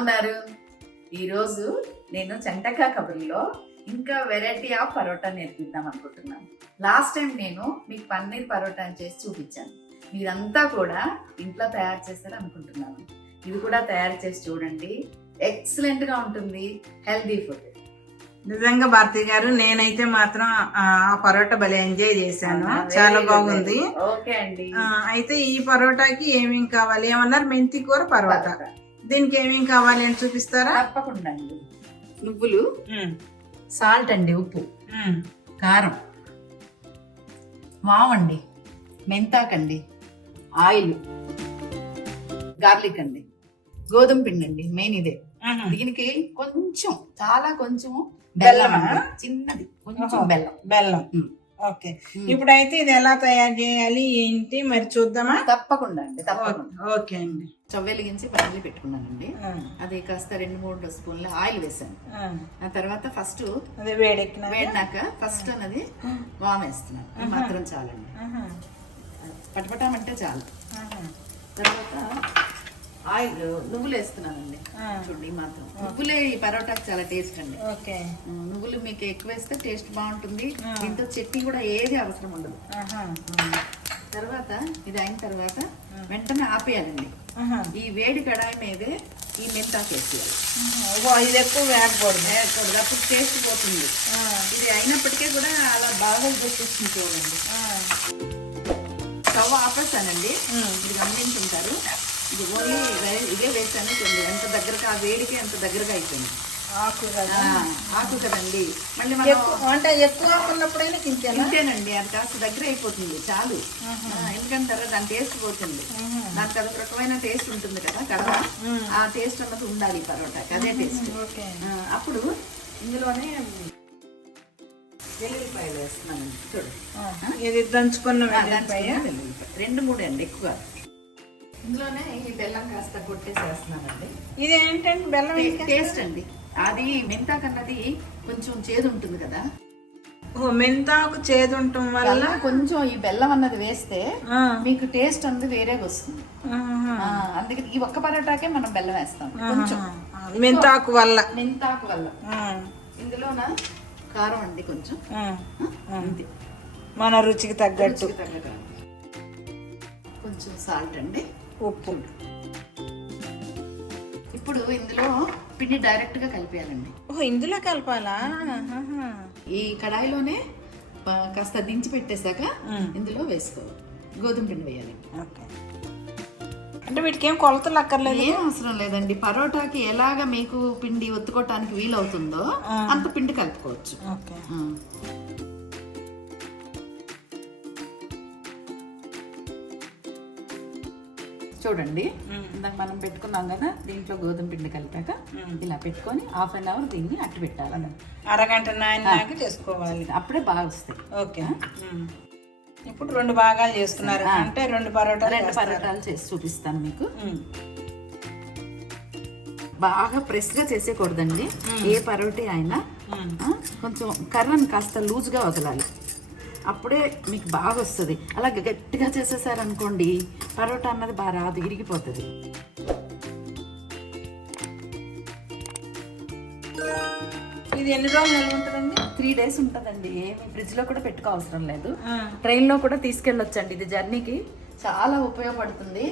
ఉన్నారు? ఈరోజు నేను చంటకా కబుర్లో ఇంకా వెరైటీ ఆఫ్ పరోటా నేర్పిద్దాం అనుకుంటున్నాను. లాస్ట్ టైం నేను మీకు పన్నీర్ పరోటా చేసి చూపించాను. మీరంతా కూడా ఇంట్లో తయారు చేస్తారు అనుకుంటున్నాను. ఇది కూడా తయారు చేసి చూడండి, ఎక్సలెంట్ గా ఉంటుంది. Healthy food. నిజంగా భారతి గారు, నేనైతే మాత్రం ఆ పరోటా భలే ఎంజాయ్ చేశాను. చాలా బాగుంది. ఓకే అండి. అయితే ఈ పరోటాకి ఏమేం కావాలి ఏమన్నారు? మెంతి కూర పరోటా. దీనికి ఏమేం కావాలి అని చూపిస్తారా? తప్పకుండా అండి. నువ్వులు, సాల్ట్ అండి, ఉప్పు, కారం, వామండి, మెంతాకండి, ఆయిల్, గార్లిక్ అండి, గోధుమ పిండి అండి. మెయిన్ ఇదే. దీనికి కొంచెం, చాలా కొంచెం బెల్లం అండి, చిన్నది కొంచెం బెల్లం. ఓకే, ఇప్పుడైతే ఇది ఎలా తయారు చేయాలి ఏంటి మరి చూద్దామా? తప్పకుండా అండి, తప్పకుండా. ఓకే అండి. స్టవ్ వెలిగించి పల్లి పెట్టుకున్నానండి. అది కాస్త 2-3 స్పూన్ల ఆయిల్ వేసాను. ఆ తర్వాత ఫస్ట్ అదే వేడినాక ఫస్ట్ అన్నది వామ్ వేస్తున్నాను. ఇది మాత్రం చాలండి, పటపటామంటే చాలు. తర్వాత ఆయిల్, నువ్వులు వేస్తున్నానండి. చూడండి, మాత్రం నువ్వులే ఈ పరోటాకి చాలా టేస్ట్ అండి. ఓకే, నువ్వులు మీకు ఎక్కువ వేస్తే టేస్ట్ బాగుంటుంది. దీంతో చట్నీ కూడా ఏది అవసరం ఉండదు. తర్వాత ఇది అయిన తర్వాత వెంటనే ఆపేయాలండి. ఈ వేడి కడాయి మీదే ఈ మెంతాకు వేసేయాలి. ఇది ఎక్కువ వేయకూడదు, అప్పుడు టేస్ట్ పోతుంది. ఇది అయినప్పటికీ కూడా అలా బాగా చూపిస్తుంది. చూడండి, స్టవ్ ఆపేస్తానండి. మీరు గమనించుంటారు, ఇది ఓన్లీ ఇదే వేసాను. చూడండి ఎంత దగ్గరగా, ఆ వేడికి ఎంత దగ్గరగా అయిపోయింది. ఆకు కదండి, మళ్ళీ అంటే ఎక్కువ ఉన్నప్పుడైనా తింటేనండి అది కాస్త దగ్గర అయిపోతుంది చాలు. ఎందుకంటారా, దాని టేస్ట్ పోతుంది. దానికి అదొక రకమైన టేస్ట్ ఉంటుంది కదా కడవ. ఆ టేస్ట్ అన్నది ఉండాలి పరోటాకి, అదే టేస్ట్. అప్పుడు ఇందులోనే వెల్లుల్లిపాయలు వేస్తున్నానండి. చూడండి, ఇది దంచుకున్న 2-3 అండి, ఎక్కువ. ఇందులోనే ఈ బెల్లం కాస్త కొట్టేసేస్తున్నానండి. ఇది ఏంటంటే బెల్లం టేస్ట్ అండి. అది మెంతాకు అన్నది కొంచెం చేదు ఉంటుంది కదా. మెంతాకు చేదు ఉండటం వల్ల కొంచెం ఈ బెల్లం అన్నది వేస్తే మీకు టేస్ట్ అన్నది వేరేగా వస్తుంది. అందుకే ఈ ఒక్క పరోటాకే మనం బెల్లం వేస్తాం కొంచెం, మెంతాకు వల్ల. ఇందులోన కారం అండి కొంచెం, మన రుచికి తగ్గట్టు. కొంచెం సాల్ట్ అండి, ఉప్పు. ఇప్పుడు ఇందులో పిండి డైరెక్ట్ గా కలిపేయాలండి. ఇందులో కలపాలా? ఈ కడాయిలోనే కాస్త దించి పెట్టేశాక ఇందులో వేసుకోవాలి. గోధుమ పిండి వేయాలి. అంటే వీటికి ఏం కొలతలు అక్కర్లేదు? ఏం అవసరం లేదండి. పరోటాకి ఎలాగ మీకు పిండి ఒత్తుకోవటానికి వీలవుతుందో అంత పిండి కలుపుకోవచ్చు. చూడండి, ఇందాక మనం పెట్టుకున్నాం కదా, దీంట్లో గోధుమ పిండి కలిపాక ఇలా పెట్టుకొని 1/2 an hour దీన్ని అట్టు పెట్టాలి. అరగంట నాయనకి చేసుకోవాలి, అప్పుడే బాగా వస్తాయి. ఓకే, ఇప్పుడు 2 భాగాలు చేసుకున్నారు అంటే 2 పరోటాలు చేసి చూపిస్తాను మీకు. బాగా ప్రెస్ గా చేసేకూడదండి ఏ పరోటా అయినా. కొంచెం కర్రను కాస్త లూజ్ గా వదలాలి, అప్పుడే మీకు బాగా వస్తుంది. అలాగే గట్టిగా చేసేసారనుకోండి పరోటా అన్నది బాగా రాదు, ఇరిగిపోతుంది. ఇది ఎన్ని రోజులు నిల్వ ఉంటుందండి? 3 days ఉంటుందండి. ఏమి ఫ్రిడ్జ్ లో కూడా పెట్టుకో అవసరం లేదు, ట్రైన్ లో కూడా తీసుకెళ్ళొచ్చండి. ఇది జర్నీకి చాలా ఉపయోగపడుతుంది.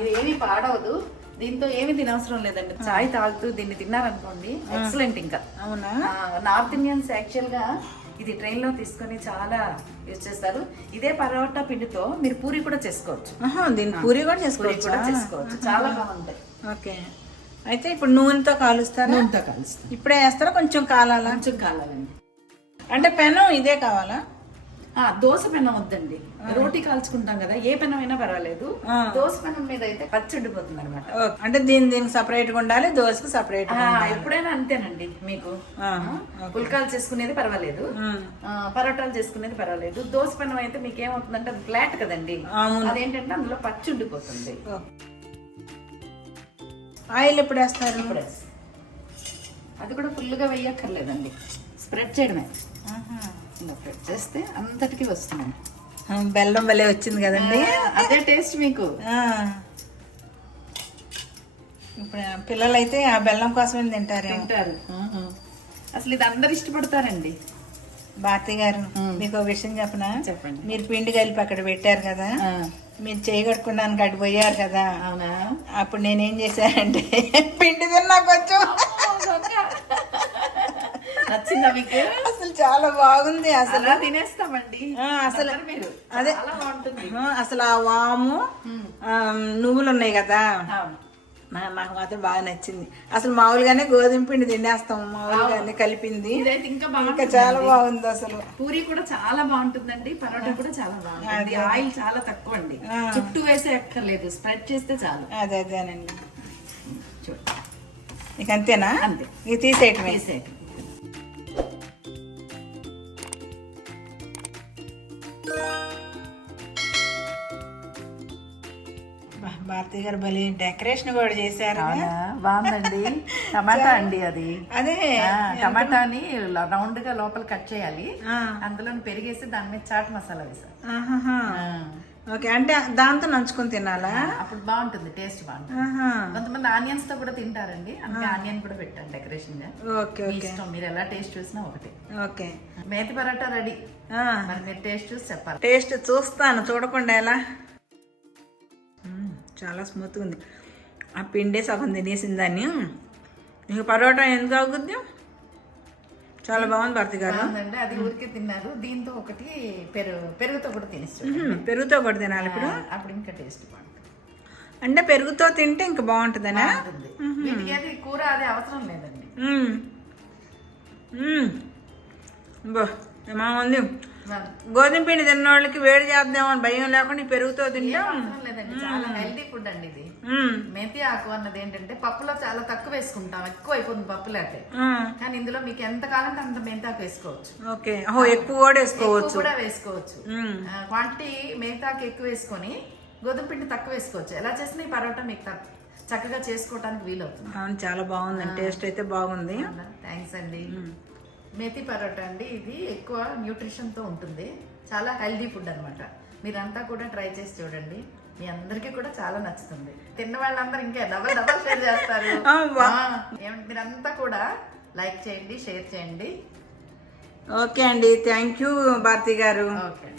ఇది ఏమి పాడవదు. దీంతో ఏమి తినవసరం లేదండి. చాయ్ తాగుతూ దీన్ని తిన్నారనుకోండి ఎక్సలెంట్. ఇంకా అవునా, నార్త్ ఇండియన్స్ యాక్చువల్ గా ఇది ట్రైన్ లో తీసుకొని చాలా యూజ్ చేస్తారు. ఇదే పరోటా పిండితో మీరు పూరి కూడా చేసుకోవచ్చు. దీన్ని పూరి కూడా చేసుకోవచ్చు, చాలా బాగుంటాయి. ఓకే, అయితే ఇప్పుడు నూనెతో కాలుస్తారా? నూనెతో కాలుస్తాను. ఇప్పుడే వేస్తారా? కొంచెం కాలాలా? కొంచెం కాలాలండి. అంటే పెనం ఇదే కావాలా? దోశ పెనం వద్దండి. రోటీ కాల్చుకుంటాం కదా, ఏ పెనం అయినా పర్వాలేదు. దోశ పెనం మీద అయితే పచ్చడిపోతుంది అనమాట. అంటే దీనికి సపరేట్ గా ఉండాలి, దోశకు సపరేట్. ఎప్పుడైనా అంతేనండి. మీకు పుల్కాలు చేసుకునేది పర్వాలేదు, పరోటాలు చేసుకునేది పర్వాలేదు. దోశ పెనం అయితే మీకు ఏమవుతుందంటే అది ఫ్లాట్ కదండి, అదేంటంటే అందులో పచ్చి ఉండిపోతుంది. ఆయిల్ ఎప్పుడు వేస్తారు? ఇప్పుడు అది కూడా ఫుల్ గా వేయక్కర్లేదండి, స్ప్రెడ్ చేయడమే. స్ప్రెడ్ చేస్తే అంతటికి వస్తున్నాను. బెల్లం వల్లే వచ్చింది కదండి, అదే టేస్ట్ మీకు. ఇప్పుడు పిల్లలైతే ఆ బెల్లం కోసమే తింటారేమో. తింటారు. అసలు ఇది అందరు ఇష్టపడతారండి. భారతి గారు మీకు ఒక విషయం చెప్పనా? చెప్పండి. మీరు పిండి కలిపి అక్కడ పెట్టారు కదా, మీరు చేయగట్టుకున్నాను అటు పోయారు కదా. అవునా? అప్పుడు నేనేం చేశానంటే పిండి తిన్నా కొంచెం. నచ్చిందా మీకు? అసలు చాలా బాగుంది. అసలు తినేస్తామండి అసలు మీరు. అదే చాలా బాగుంటుంది. అసలు ఆ వాము నువ్వులు ఉన్నాయి కదా, నాకు మాత్రం బాగా నచ్చింది. అసలు మామూలుగానే గోధుమ పిండి తినేస్తాం, మామూలుగానే కలిపింది. ఇదైతే ఇంకా ఇంకా చాలా బాగుంది. అసలు పూరి కూడా చాలా బాగుంటుందండి, పరోటా కూడా చాలా బాగుంటుంది. ఆయిల్ చాలా తక్కువ అండి, చుట్టూ వేసే ఎక్కర్లేదు, స్ప్రెడ్ చేస్తే చాలు. అదేనండి. చూడండి, ఇక అంతేనా? అంతే. ఇది తీసేయటమే. తీసేయటం. భారతి గారు భలే డెకరేషన్ కూడా చేశారు. బాగుందండి. టమాటా అండి అది. అదే టమాటాని రౌండ్ గా లోపల కట్ చేయాలి, అందులో పెరిగేసి దాని మీద చాట్ మసాలా వేసారు. ఓకే, అంటే దాంతో నంచుకొని తినాలా? అప్పుడు బాగుంటుంది, టేస్ట్ బాగుంటుంది. కొంతమంది ఆనియన్స్ తో కూడా తింటారండి, అందుకే ఆనియన్ కూడా పెట్టాను డెకరేషన్ గా. ఓకే మీ ఇష్టం, మీరు ఎలా టేస్ట్ చూసినా ఒకటి. Okay, methi paratha ready. మరి మీరు టేస్ట్ చూసి చెప్పాలి. టేస్ట్ చూస్తాను, చూడకుండా ఎలా. చాలా స్మూత్గా ఉంది. ఆ పిండే సగం తినేసింది దాన్ని. నీకు పరోటా ఎంత అవుద్ది? చాలా బాగుంది భారతి గారు. అది ఊరికే తిన్నారు, దీంతో ఒకటి పెరుగుతో కూడా తినేస్తారు. పెరుగుతో కూడా తినాలి ఇప్పుడు, అప్పుడు ఇంకా టేస్ట్ బాగుంటుంది. అంటే పెరుగుతో తింటే ఇంకా బాగుంటుందనా? వీటికి అది కూర అది అవసరం లేదండి. బాగుంది. గోధుమ పిండి తిన్న వాళ్ళకి వేడి చేద్దామని భయం లేకుండా పెరుగుతో తింటాం. లేదండి, చాలా హెల్దీ ఫుడ్ అండి ఇది. మెంతి ఆకు అన్నది ఏంటంటే పప్పులో చాలా తక్కువ వేసుకుంటాం, ఎక్కువ అయిపోతుంది పప్పులేకే. కానీ ఇందులో మీకు ఎంత కావాలంటే అంత మెంతి ఆకు వేసుకోవచ్చు. ఓకే, ఎక్కువ కూడా వేసుకోవచ్చు. కూడా వేసుకోవచ్చు. క్వాంటిటీ మెంతి ఆకు ఎక్కువ వేసుకొని గోధుమ పిండి తక్కువ వేసుకోవచ్చు. ఎలా చేసినా ఈ పరోటా మీకు చక్కగా చేసుకోవడానికి వీలవుతుంది. అవును, చాలా బాగుంది. టేస్ట్ అయితే బాగుంది. థ్యాంక్స్ అండి. మేతి పరోటా అండి, ఇది ఎక్కువ న్యూట్రిషన్తో ఉంటుంది, చాలా హెల్దీ ఫుడ్ అనమాట. మీరంతా కూడా ట్రై చేసి చూడండి, మీ అందరికీ కూడా చాలా నచ్చుతుంది. తిన్న వాళ్ళందరూ ఇంకా డబల్ షేర్ చేస్తారు. మీరంతా కూడా లైక్ చేయండి, షేర్ చేయండి. ఓకే అండి, థ్యాంక్ యూ భారతి గారు. ఓకే.